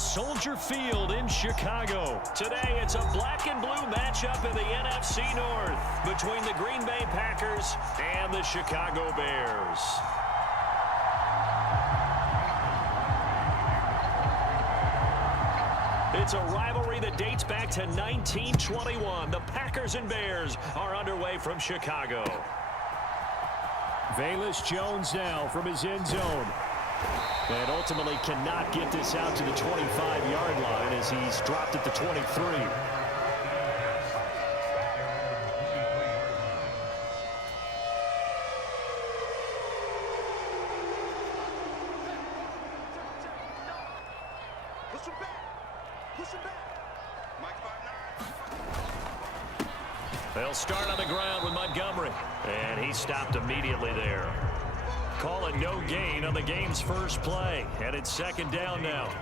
Soldier Field in Chicago. Today, it's a black and blue matchup in the NFC North between the Green Bay Packers and the Chicago Bears. It's a rivalry that dates back to 1921. The Packers and Bears are underway from Chicago. Velus Jones now from his end zone. And ultimately cannot get this out to the 25-yard line as he's dropped at the 23. They'll start on the ground with Montgomery. And he stopped immediately there. Call it no gain on the game's first play. And it's second down now.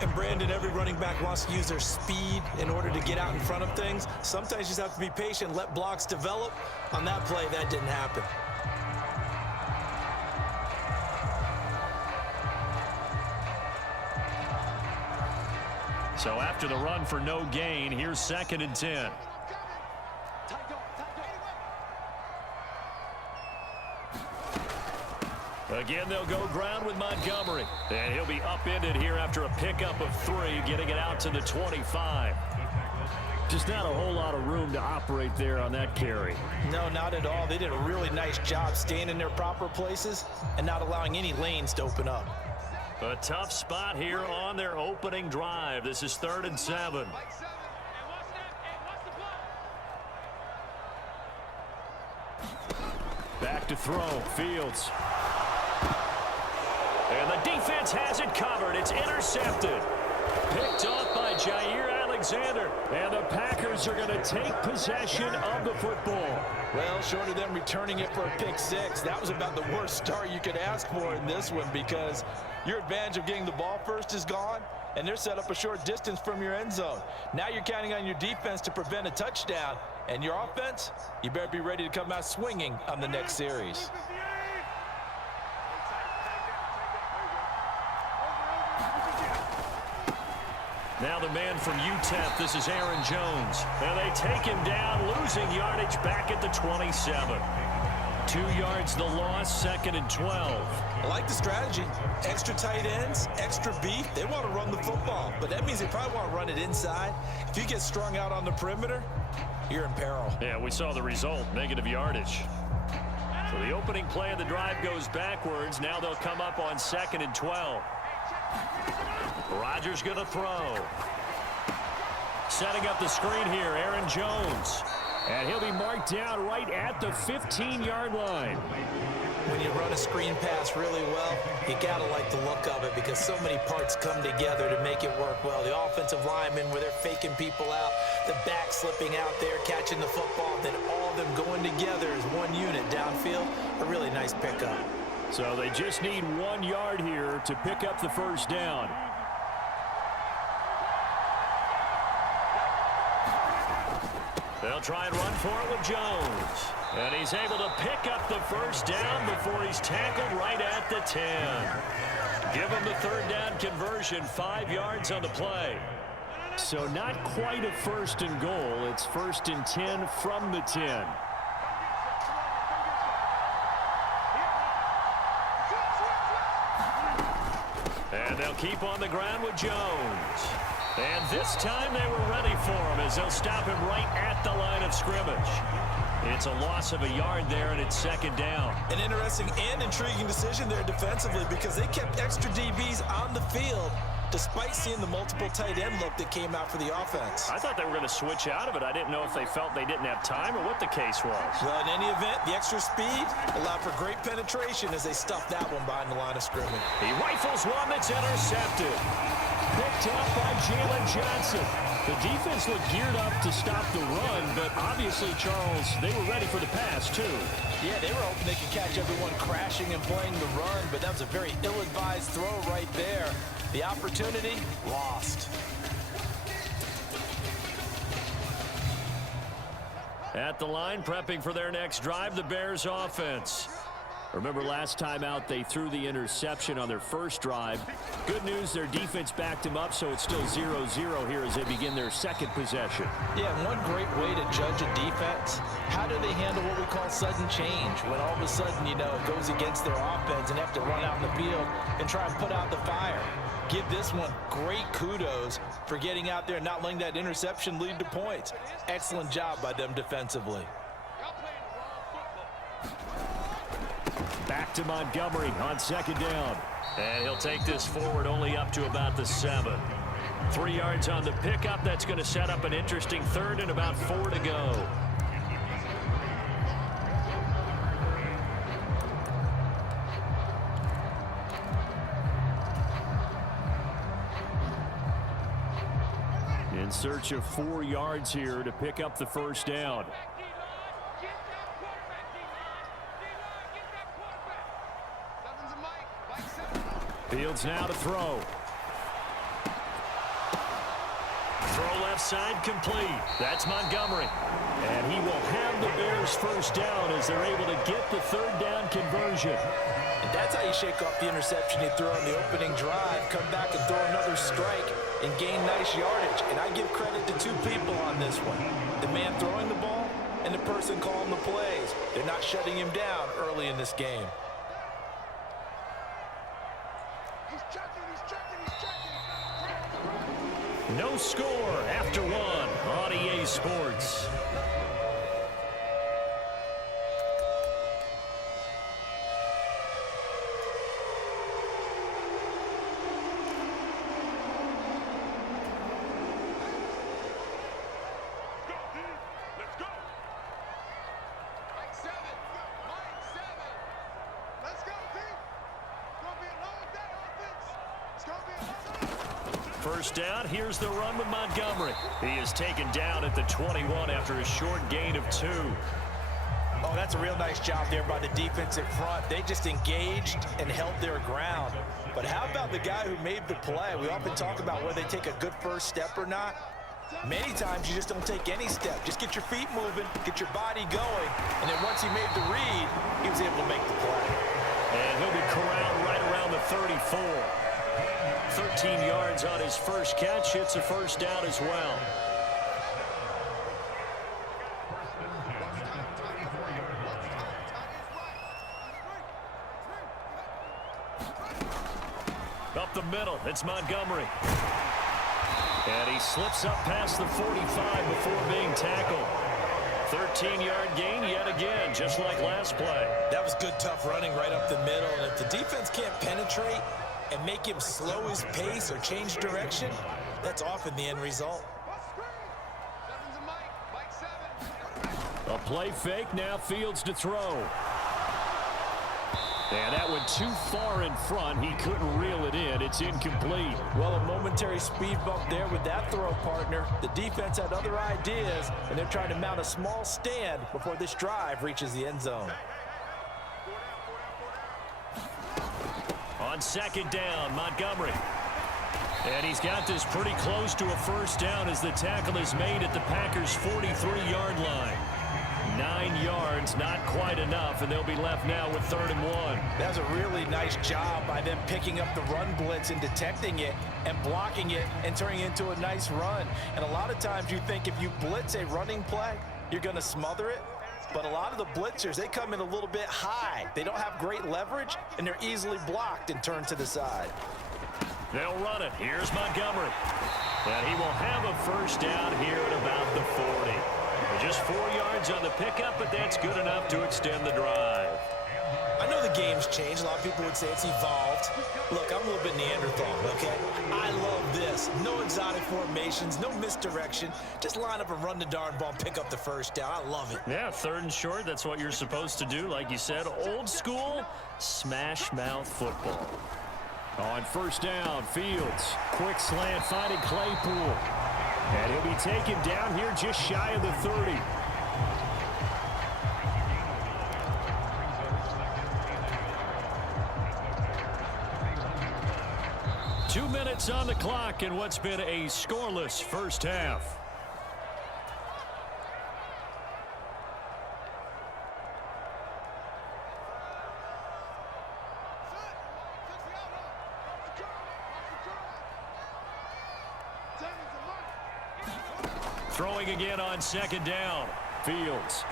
And Brandon, every running back wants to use their speed in order to get out in front of things. Sometimes you just have to be patient, let blocks develop. On that play, that didn't happen. So after the run for no gain, here's second and 10. Again, they'll go ground with Montgomery. And he'll be upended here after a pickup of 3, getting it out to the 25. Just not a whole lot of room to operate there on that carry. No, not at all. They did a really nice job staying in their proper places and not allowing any lanes to open up. A tough spot here on their opening drive. This is 3rd and 7. Back to throw. Fields. And the defense has it covered. It's intercepted. Picked off by Jair Alexander. And the Packers are going to take possession of the football. Well, short of them returning it for a pick 6, that was about the worst start you could ask for in this one because your advantage of getting the ball first is gone, and they're set up a short distance from your end zone. Now you're counting on your defense to prevent a touchdown, and your offense, you better be ready to come out swinging on the next series. Now the man from UTEP, this is Aaron Jones. And they take him down, losing yardage back at the 27. 2 yards the loss, 2nd and 12. I like the strategy. Extra tight ends, extra beef. They want to run the football, but that means they probably want to run it inside. If you get strung out on the perimeter, you're in peril. Yeah, we saw the result, negative yardage. So the opening play of the drive goes backwards. Now they'll come up on 2nd and 12. Rodgers going to throw. Setting up the screen here, Aaron Jones. And he'll be marked down right at the 15-yard line. When you run a screen pass really well, you got to like the look of it because so many parts come together to make it work well. The offensive linemen where they're faking people out, the back slipping out there, catching the football, then all of them going together as one unit downfield. A really nice pickup. So they just need 1 yard here to pick up the first down. They'll try and run for it with Jones. And he's able to pick up the first down before he's tackled right at the 10. Give him the 3rd down conversion, 5 yards on the play. So not quite a 1st and goal. It's 1st and 10 from the 10. And they'll keep on the ground with Jones. And this time they were ready for him as they'll stop him right at the line of scrimmage. It's a loss of a yard there, and it's 2nd down. An interesting and intriguing decision there defensively because they kept extra DBs on the field despite seeing the multiple tight end look that came out for the offense. I thought they were going to switch out of it. I didn't know if they felt they didn't have time or what the case was. Well, in any event, the extra speed allowed for great penetration as they stuffed that one behind the line of scrimmage. He rifles one that's intercepted. Picked up by Jalen Johnson. The defense looked geared up to stop the run, but obviously, Charles, they were ready for the pass, too. Yeah, they were hoping they could catch everyone crashing and playing the run, but that was a very ill-advised throw right there. The opportunity, lost. At the line, prepping for their next drive, the Bears offense. Remember last time out, they threw the interception on their first drive. Good news, their defense backed them up, so it's still 0-0 here as they begin their second possession. Yeah, one great way to judge a defense, how do they handle what we call sudden change? When all of a sudden, you know, it goes against their offense and have to run out in the field and try and put out the fire. Give this one great kudos for getting out there and not letting that interception lead to points. Excellent job by them defensively. Back to Montgomery on second down. And he'll take this forward only up to about the 7. 3 yards on the pickup. That's going to set up an interesting third and about 4 to go. In search of 4 yards here to pick up the first down. Fields now to throw. Throw left side complete. That's Montgomery. And he will have the Bears first down as they're able to get the third down conversion. And that's how you shake off the interception you threw on the opening drive, come back and throw another strike and gain nice yardage. And I give credit to 2 people on this one. The man throwing the ball and the person calling the plays. They're not shutting him down early in this game. No score after 1 on EA Sports. First down, here's the run with Montgomery. He is taken down at the 21 after a short gain of 2. Oh, that's a real nice job there by the defense in front. They just engaged and held their ground. But how about the guy who made the play? We often talk about whether they take a good first step or not. Many times you just don't take any step. Just get your feet moving, get your body going, and then once he made the read, he was able to make the play. And he'll be corralled right around the 34. 13 yards on his first catch. It's a first down as well. Up the middle, it's Montgomery. And he slips up past the 45 before being tackled. 13-yard gain yet again, just like last play. That was good, tough running right up the middle. And if the defense can't penetrate and make him slow his pace or change direction, that's often the end result. A play fake, now Fields to throw. And that went too far in front. He couldn't reel it in. It's incomplete. Well, a momentary speed bump there with that throw, partner. The defense had other ideas, and they're trying to mount a small stand before this drive reaches the end zone. On second down, Montgomery. And he's got this pretty close to a first down as the tackle is made at the Packers' 43-yard line. 9 yards, not quite enough, and they'll be left now with 3rd and 1. That was a really nice job by them picking up the run blitz and detecting it and blocking it and turning it into a nice run. And a lot of times you think if you blitz a running play, you're going to smother it. But a lot of the blitzers, they come in a little bit high. They don't have great leverage, and they're easily blocked and turned to the side. They'll run it. Here's Montgomery. And he will have a first down here at about the 40. Just 4 yards on the pickup, but that's good enough to extend the drive. I know the game's changed. A lot of people would say it's evolved. Look, I'm a little bit Neanderthal, okay? I love this. No exotic formations, no misdirection. Just line up and run the darn ball and pick up the first down. I love it. Yeah, 3rd and short, that's what you're supposed to do. Like you said, old school, smash mouth football. On first down, Fields. Quick slant finding Claypool. And he'll be taken down here just shy of the 30. Two minutes on the clock in what's been a scoreless first half. Throwing again on second down. Fields.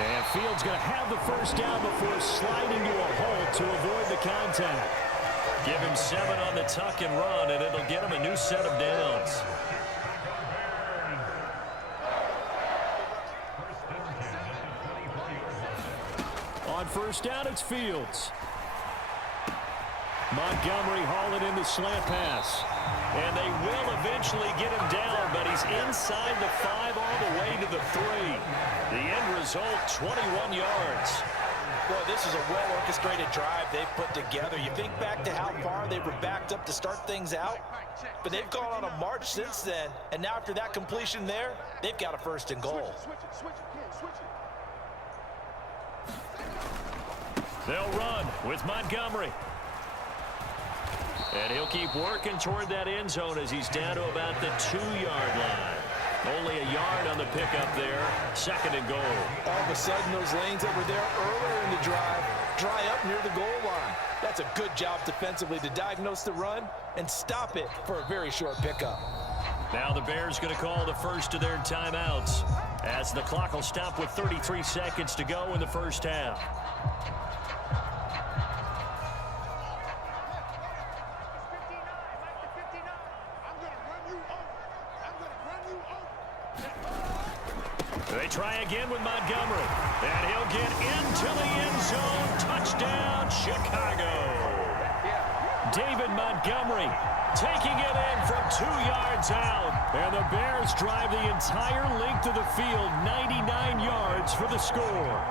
And Fields going to have the first down before sliding to a halt to avoid the contact. Give him 7 on the tuck and run, and it'll get him a new set of downs. On first down, it's Fields. Montgomery hauling in the slant pass. And they will eventually get him down, but he's inside the 5 all the way to the 3. The end result, 21 yards. Boy, this is a well-orchestrated drive they've put together. You think back to how far they were backed up to start things out, but they've gone on a march since then, and now after that completion there, they've got a first and goal. They'll run with Montgomery. And he'll keep working toward that end zone as he's down to about the 2-yard line. Only a yard on the pickup there. Second and goal. All of a sudden, those lanes that were there earlier in the drive dry up near the goal line. That's a good job defensively to diagnose the run and stop it for a very short pickup. Now the Bears going to call the first of their timeouts as the clock will stop with 33 seconds to go in the first half. They try again with Montgomery, and he'll get into the end zone. Touchdown, Chicago. David Montgomery taking it in from 2 yards out, and the Bears drive the entire length of the field, 99 yards for the score.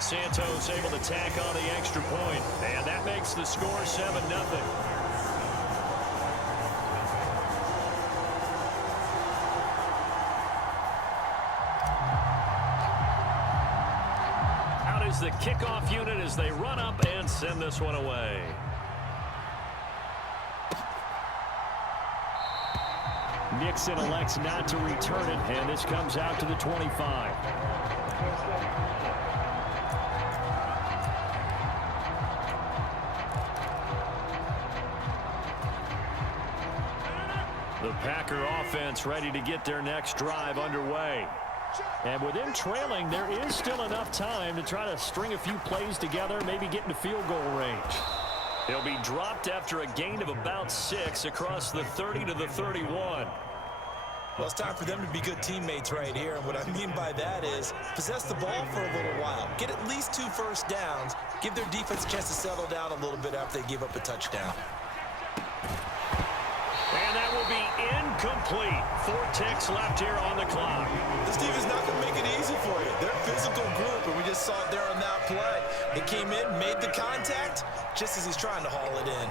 Santos able to tack on the extra point, and that makes the score 7-0. The kickoff unit as they run up and send this one away. Nixon elects not to return it, and this comes out to the 25. The Packer offense ready to get their next drive underway. And with them trailing, there is still enough time to try to string a few plays together, maybe get into field goal range. He'll be dropped after a gain of about 6 across the 30 to the 31. Well, it's time for them to be good teammates right here. And what I mean by that is possess the ball for a little while. Get at least 2 first downs. Give their defense a chance to settle down a little bit after they give up a touchdown. And that will be incomplete. 4 ticks left here on the clock. This defense is not going to make it easy for you. They're a physical group, and we just saw it there on that play. They came in, made the contact, just as he's trying to haul it in.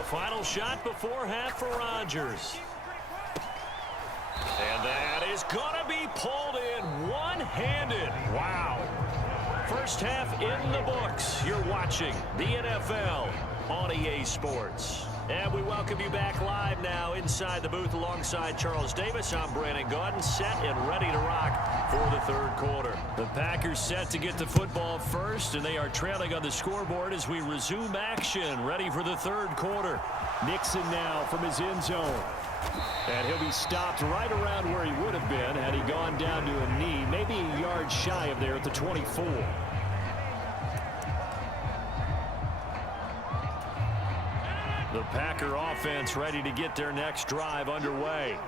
A final shot before half for Rodgers. And that is going to be pulled in one-handed. Wow. First half in the books. You're watching the NFL on EA Sports. And we welcome you back live now inside the booth alongside Charles Davis. I'm Brandon Gaudin, set and ready to rock for the third quarter. The Packers set to get the football first, and they are trailing on the scoreboard as we resume action, ready for the third quarter. Nixon now from his end zone. And he'll be stopped right around where he would have been had he gone down to a knee, maybe a yard shy of there at the 24. The Packer offense ready to get their next drive underway.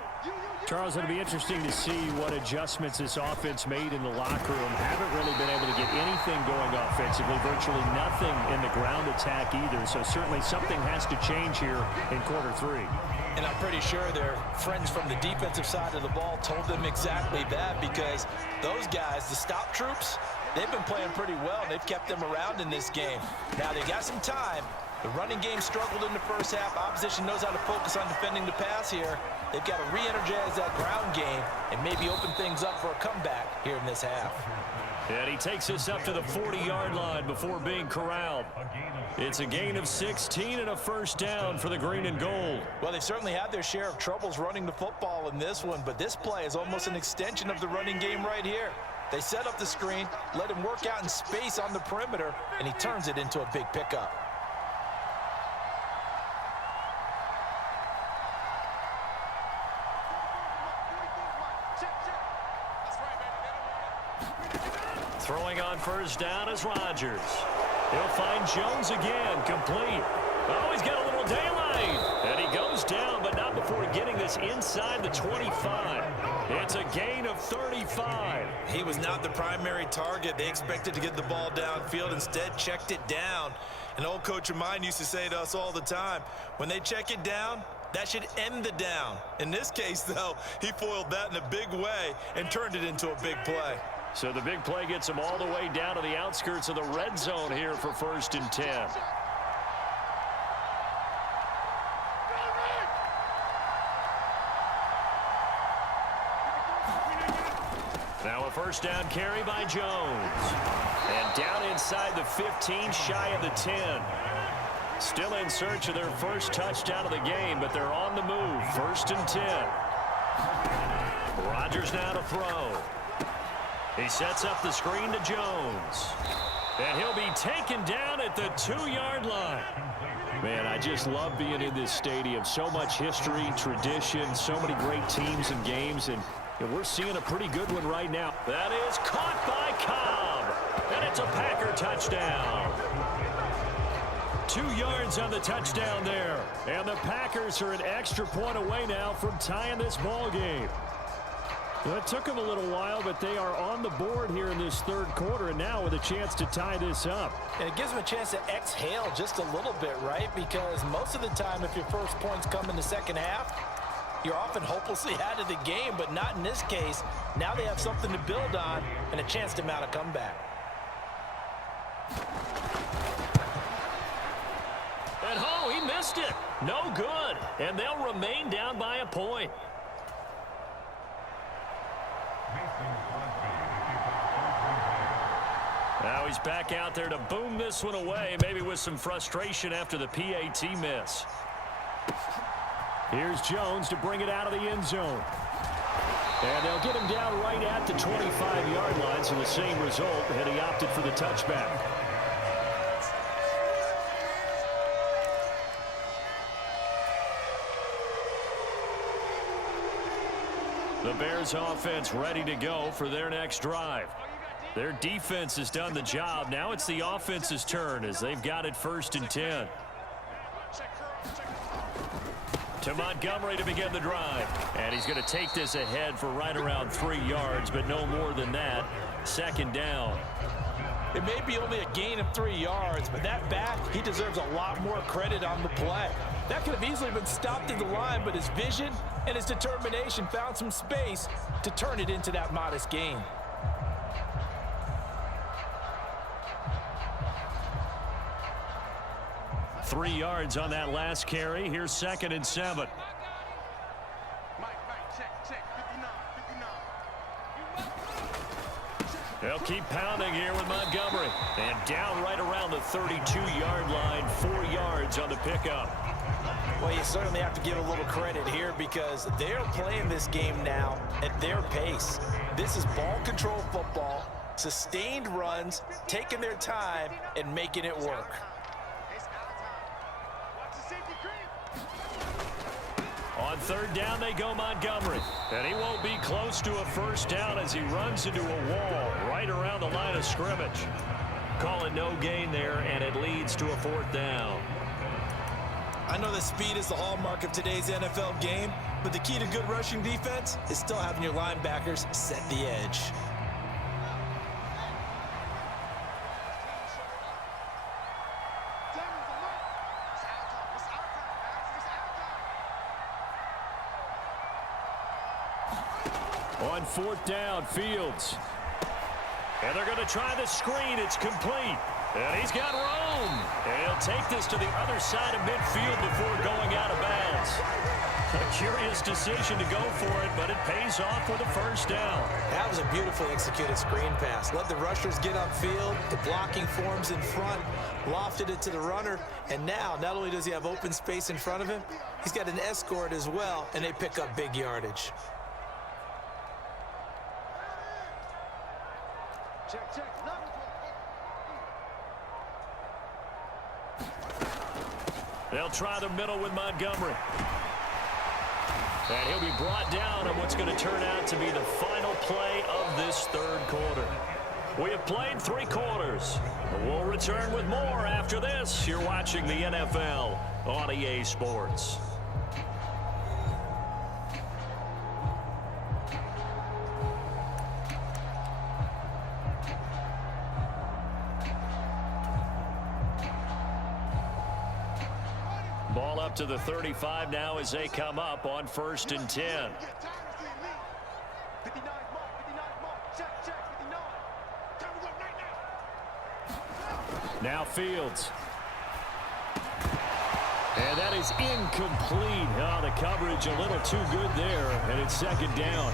Charles, it'll be interesting to see what adjustments this offense made in the locker room. Haven't really been able to get anything going offensively, virtually nothing in the ground attack either. So certainly something has to change here in quarter 3. And I'm pretty sure their friends from the defensive side of the ball told them exactly that, because those guys, the stop troops, they've been playing pretty well, and they've kept them around in this game. Now they got some time. The running game struggled in the first half. Opposition knows how to focus on defending the pass here. They've got to re-energize that ground game and maybe open things up for a comeback here in this half. And he takes us up to the 40-yard line before being corralled. It's a gain of 16 and a first down for the green and gold. Well, they certainly had their share of troubles running the football in this one, but this play is almost an extension of the running game right here. They set up the screen, let him work out in space on the perimeter, and he turns it into a big pickup. Throwing on first down is Rodgers. He'll find Jones again, complete. Oh, he's got a little daylight. And he goes down, but not before getting this inside the 25. It's a gain of 35. He was not the primary target. They expected to get the ball downfield. Instead, checked it down. An old coach of mine used to say to us all the time, when they check it down, that should end the down. In this case, though, he foiled that in a big way and turned it into a big play. So the big play gets him all the way down to the outskirts of the red zone here for 1st and 10. Now a first down carry by Jones. And down inside the 15, shy of the 10. Still in search of their first touchdown of the game, but they're on the move. 1st and 10. Rodgers now to throw. He sets up the screen to Jones. And he'll be taken down at the 2-yard line. Man, I just love being in this stadium. So much history, tradition, so many great teams and games, and we're seeing a pretty good one right now. That is caught by Cobb. And it's a Packer touchdown. 2 yards on the touchdown there. And the Packers are an extra point away now from tying this ball game. Well, it took them a little while, but they are on the board here in this 3rd quarter, and now with a chance to tie this up. And it gives them a chance to exhale just a little bit, right? Because most of the time, if your first points come in the second half, you're often hopelessly out of the game, but not in this case. Now they have something to build on and a chance to mount a comeback. And oh, he missed it. No good. And they'll remain down by a point. Now he's back out there to boom this one away, maybe with some frustration after the PAT miss. Here's Jones to bring it out of the end zone. And they'll get him down right at the 25-yard line, so the same result, and he opted for the touchback. The Bears offense ready to go for their next drive. Their defense has done the job. Now it's the offense's turn as they've got it 1st and 10. To Montgomery to begin the drive. And he's going to take this ahead for right around 3 yards, but no more than that. 2nd down. It may be only a gain of 3 yards, but that back, he deserves a lot more credit on the play. That could have easily been stopped at the line, but his vision and his determination found some space to turn it into that modest gain. Three yards on that last carry. Here's 2nd and 7. They'll keep pounding here with Montgomery. And down right around the 32-yard line. 4 yards on the pickup. Well, you certainly have to give a little credit here because they're playing this game now at their pace. This is ball control football, sustained runs, taking their time, and making it work. On 3rd down, they go Montgomery. And he won't be close to a first down as he runs into a wall right around the line of scrimmage. Call it no gain there, and it leads to a 4th down. I know that speed is the hallmark of today's NFL game, but the key to good rushing defense is still having your linebackers set the edge. On 4th down, Fields. And they're going to try the screen. It's complete. And he's got room. And he'll take this to the other side of midfield before going out of bounds. A curious decision to go for it, but it pays off with a first down. That was a beautifully executed screen pass. Let the rushers get upfield. The blocking forms in front. Lofted it to the runner. And now, not only does he have open space in front of him, he's got an escort as well, and they pick up big yardage. They'll try the middle with Montgomery. And he'll be brought down on what's going to turn out to be the final play of this third quarter. We have played 3 quarters. We'll return with more after this. You're watching the NFL on EA Sports. Ball up to the 35 now as they come up on 1st and 10. Now Fields. And that is incomplete. Oh, the coverage a little too good there, and it's 2nd down.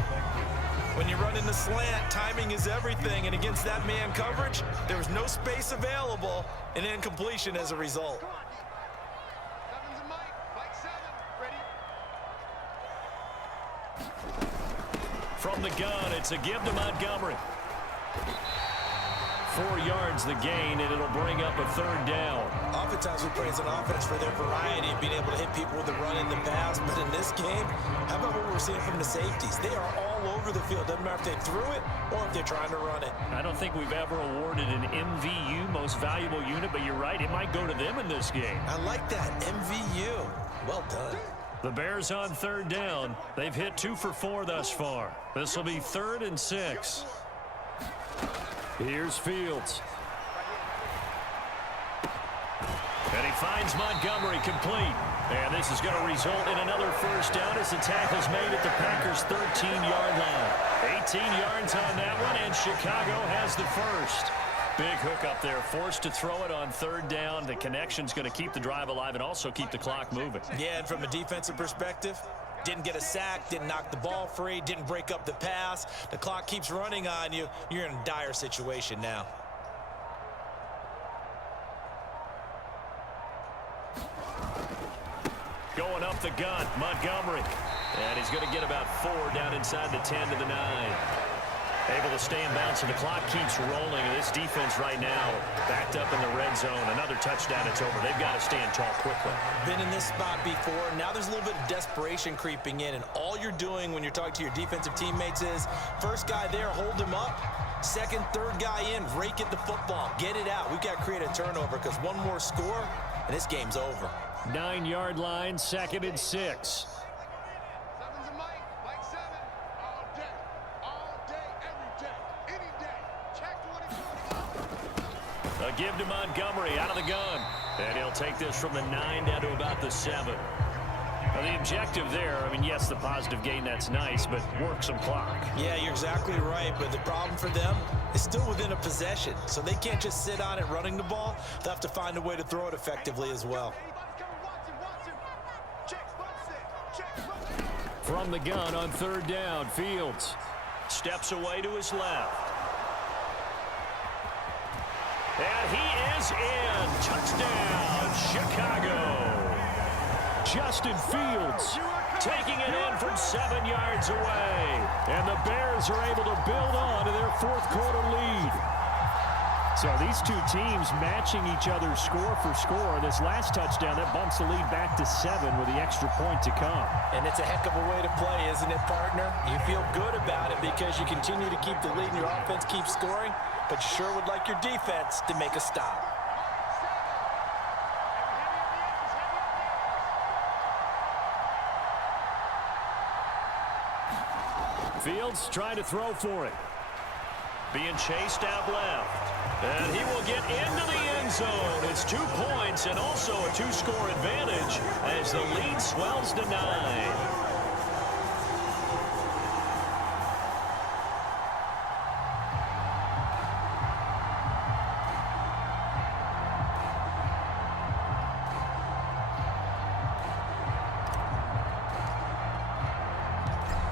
When you run in the slant, timing is everything, and against that man coverage, there was no space available, and incompletion as a result. From the gun, it's a give to Montgomery. 4 yards the gain, and it'll bring up a 3rd down. Oftentimes we praise an offense for their variety of being able to hit people with the run in the pass, but in this game, how about what we're seeing from the safeties? They are all over the field. Doesn't matter if they threw it or if they're trying to run it. I don't think we've ever awarded an MVU, most valuable unit, but you're right, it might go to them in this game. I like that, MVU. Well done. The Bears on 3rd down. They've hit 2 for 4 thus far. This will be 3rd and 6. Here's Fields. And he finds Montgomery complete. And this is going to result in another 1st down as the tackle's made at the Packers' 13-yard line. 18 yards on that one, and Chicago has the 1st. Big hook up there, forced to throw it on 3rd down. The connection's going to keep the drive alive and also keep the clock moving. Yeah, and from a defensive perspective, didn't get a sack, didn't knock the ball free, didn't break up the pass. The clock keeps running on you. You're in a dire situation now. Going up the gun, Montgomery. And he's going to get about 4 down inside the 10 to the 9. Able to stay in bounds, and the clock keeps rolling. And this defense right now backed up in the red zone. Another touchdown, it's over. They've got to stand tall quickly. Been in this spot before. Now there's a little bit of desperation creeping in, and all you're doing when you're talking to your defensive teammates is, first guy there, hold him up. Second, third guy in, rake at the football. Get it out. We've got to create a turnover because one more score, and this game's over. 9-yard line, 2nd and 6. A give to Montgomery out of the gun. And he'll take this from the 9 down to about the 7. Now the objective there, I mean, yes, the positive gain, that's nice, but work some clock. Yeah, you're exactly right, but the problem for them is still within a possession, so they can't just sit on it running the ball. They'll have to find a way to throw it effectively as well. From the gun on 3rd down, Fields steps away to his left. And he is in. Touchdown, Chicago. Justin Fields taking it in from 7 yards away. And the Bears are able to build on to their 4th quarter lead. So these two teams matching each other score for score. This last touchdown, that bumps the lead back to 7 with the extra point to come. And it's a heck of a way to play, isn't it, partner? You feel good about it because you continue to keep the lead and your offense keeps scoring, but you sure would like your defense to make a stop. Fields trying to throw for it. Being chased out left. And he will get into the end zone. It's 2 points and also a 2-score advantage as the lead swells to 9.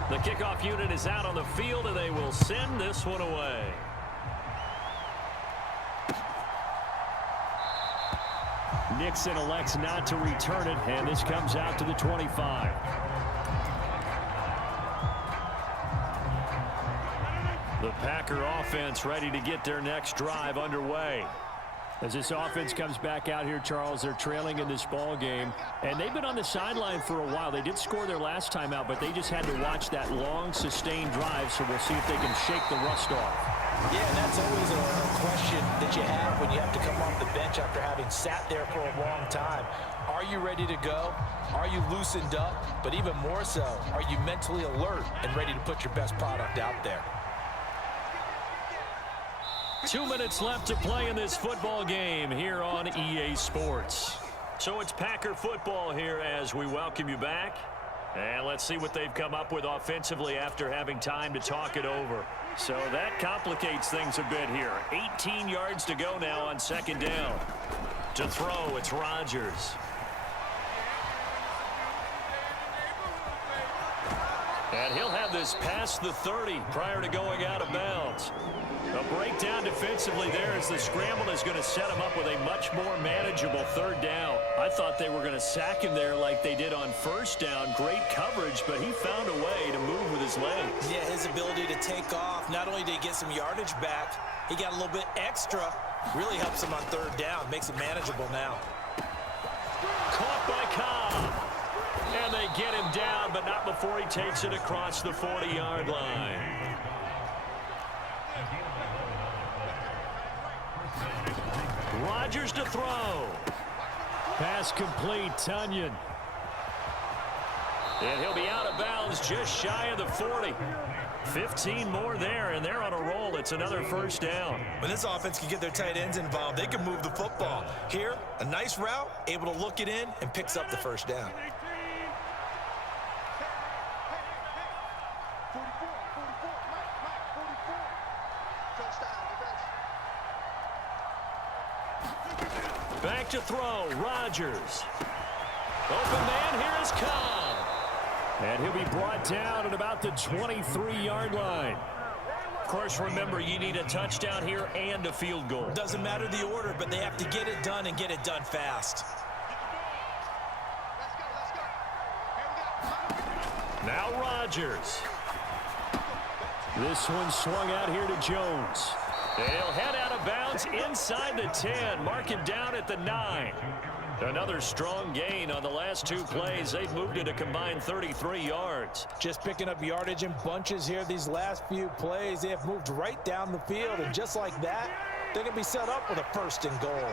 The kickoff unit is out on the field, and they will send this one away. Nixon elects not to return it, and this comes out to the 25. The Packer offense ready to get their next drive underway. As this offense comes back out here, Charles, they're trailing in this ball game, and they've been on the sideline for a while. They did score their last time out, but they just had to watch that long, sustained drive, so we'll see if they can shake the rust off. Yeah, and that's always a question that you have when you have to come off the bench after having sat there for a long time. Are you ready to go? Are you loosened up? But even more so, are you mentally alert and ready to put your best product out there? 2 minutes left to play in this football game here on EA Sports. So it's Packer football here as we welcome you back. And let's see what they've come up with offensively after having time to talk it over. So that complicates things a bit here. 18 yards to go now on second down. To throw, it's Rodgers. And he'll have this past the 30 prior to going out of bounds. A breakdown defensively there as the scramble is going to set him up with a much more manageable third down. I thought they were going to sack him there like they did on first down. Great coverage, but he found a way to move with his legs. Yeah, his ability to take off, not only did he get some yardage back, he got a little bit extra. Really helps him on third down, makes it manageable now. Caught by Cobb. And they get him down, but not before he takes it across the 40-yard line. Rodgers to throw. Pass complete, Tunyon. And he'll be out of bounds just shy of the 40. 15 more there, and they're on a roll. It's another first down. When this offense can get their tight ends involved, they can move the football. Here, a nice route, able to look it in, and picks up the first down. Back to throw, Rodgers. Open man, here is Cobb. And he'll be brought down at about the 23-yard line. Of course, remember, you need a touchdown here and a field goal. Doesn't matter the order, but they have to get it done and get it done fast. Now Rodgers. This one swung out here to Jones. They'll head out of bounds inside the 10. Mark him down at the 9. Another strong gain on the last two plays. They've moved it a combined 33 yards. Just picking up yardage in bunches here these last few plays. They have moved right down the field, and just like that, they're going to be set up with a first and goal.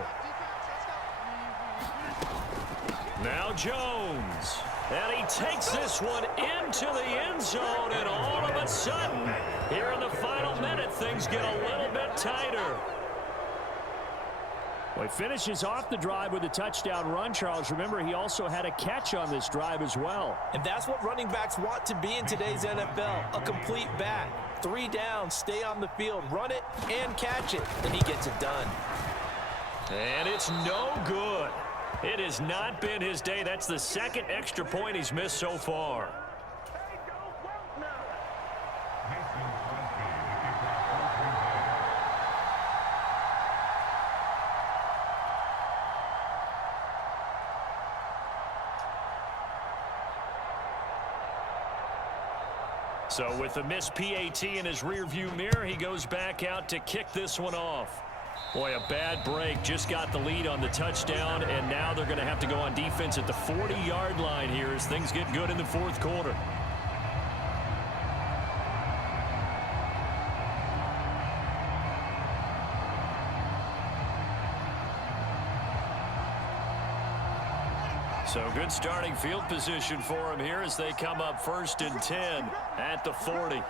Now Jones. And he takes this one into the end zone, and all of a sudden, here in the final minute, things get a little bit tighter. Well, he finishes off the drive with a touchdown run, Charles. Remember, he also had a catch on this drive as well. And that's what running backs want to be in today's NFL, a complete back. 3 downs, stay on the field, run it, and catch it, and he gets it done. And it's no good. It has not been his day. That's the second extra point he's missed so far. So with the missed PAT in his rearview mirror, he goes back out to kick this one off. Boy, a bad break. Just got the lead on the touchdown, and now they're going to have to go on defense at the 40-yard line here as things get good in the fourth quarter. So good starting field position for him here as they come up 1st and 10 at the 40.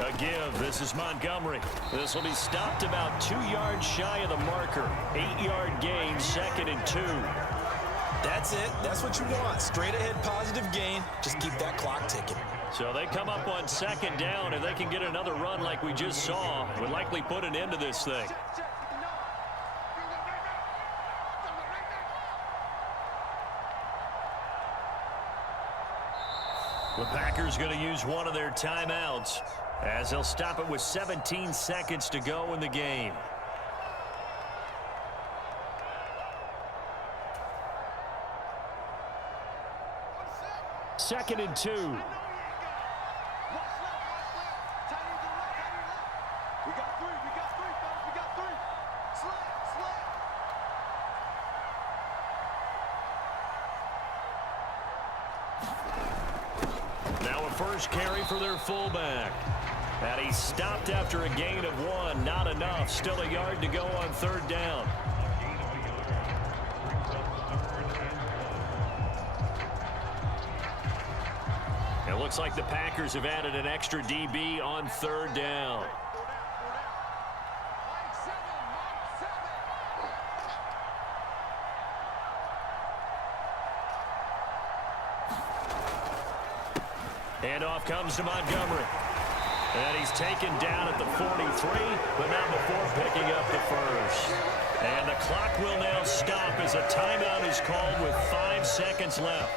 A give. This is Montgomery. This will be stopped about 2 yards shy of the marker. 8-yard gain, 2nd and 2. That's it. That's what you want. Straight ahead positive gain. Just keep that clock ticking. So they come up on 2nd down. If they can get another run like we just saw, would likely put an end to this thing. The Packers going to use one of their timeouts as they'll stop it with 17 seconds to go in the game. Second and 2. Now a first carry for their fullback. And he stopped after a gain of 1. Not enough. Still a yard to go on third down. It looks like the Packers have added an extra DB on third down. Handoff comes to Montgomery. And he's taken down at the 43, but not before picking up the first. And the clock will now stop as a timeout is called with 5 seconds left.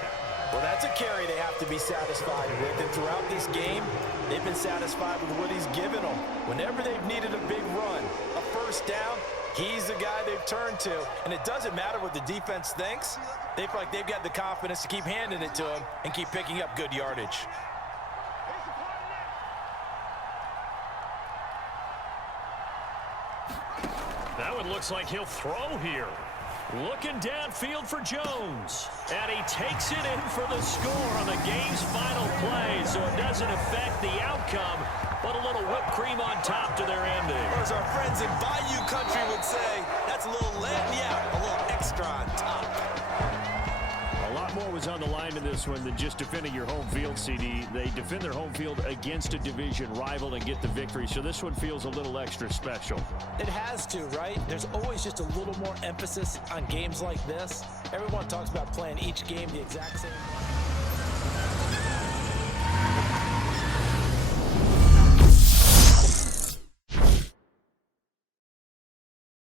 Well, that's a carry they have to be satisfied with. And throughout this game, they've been satisfied with what he's given them. Whenever they've needed a big run, a first down, he's the guy they've turned to. And it doesn't matter what the defense thinks. They feel like they've got the confidence to keep handing it to him and keep picking up good yardage. That one looks like he'll throw here. Looking downfield for Jones. And he takes it in for the score on the game's final play, so it doesn't affect the outcome, but a little whipped cream on top to their ending. Or as our friends in Bayou Country would say, that's a little a little extra on top. A lot more was on the line in this one than just defending your home field, CD. They defend their home field against a division rival and get the victory, so this one feels a little extra special. It has to, right? There's always just a little more emphasis on games like this. Everyone talks about playing each game the exact same way.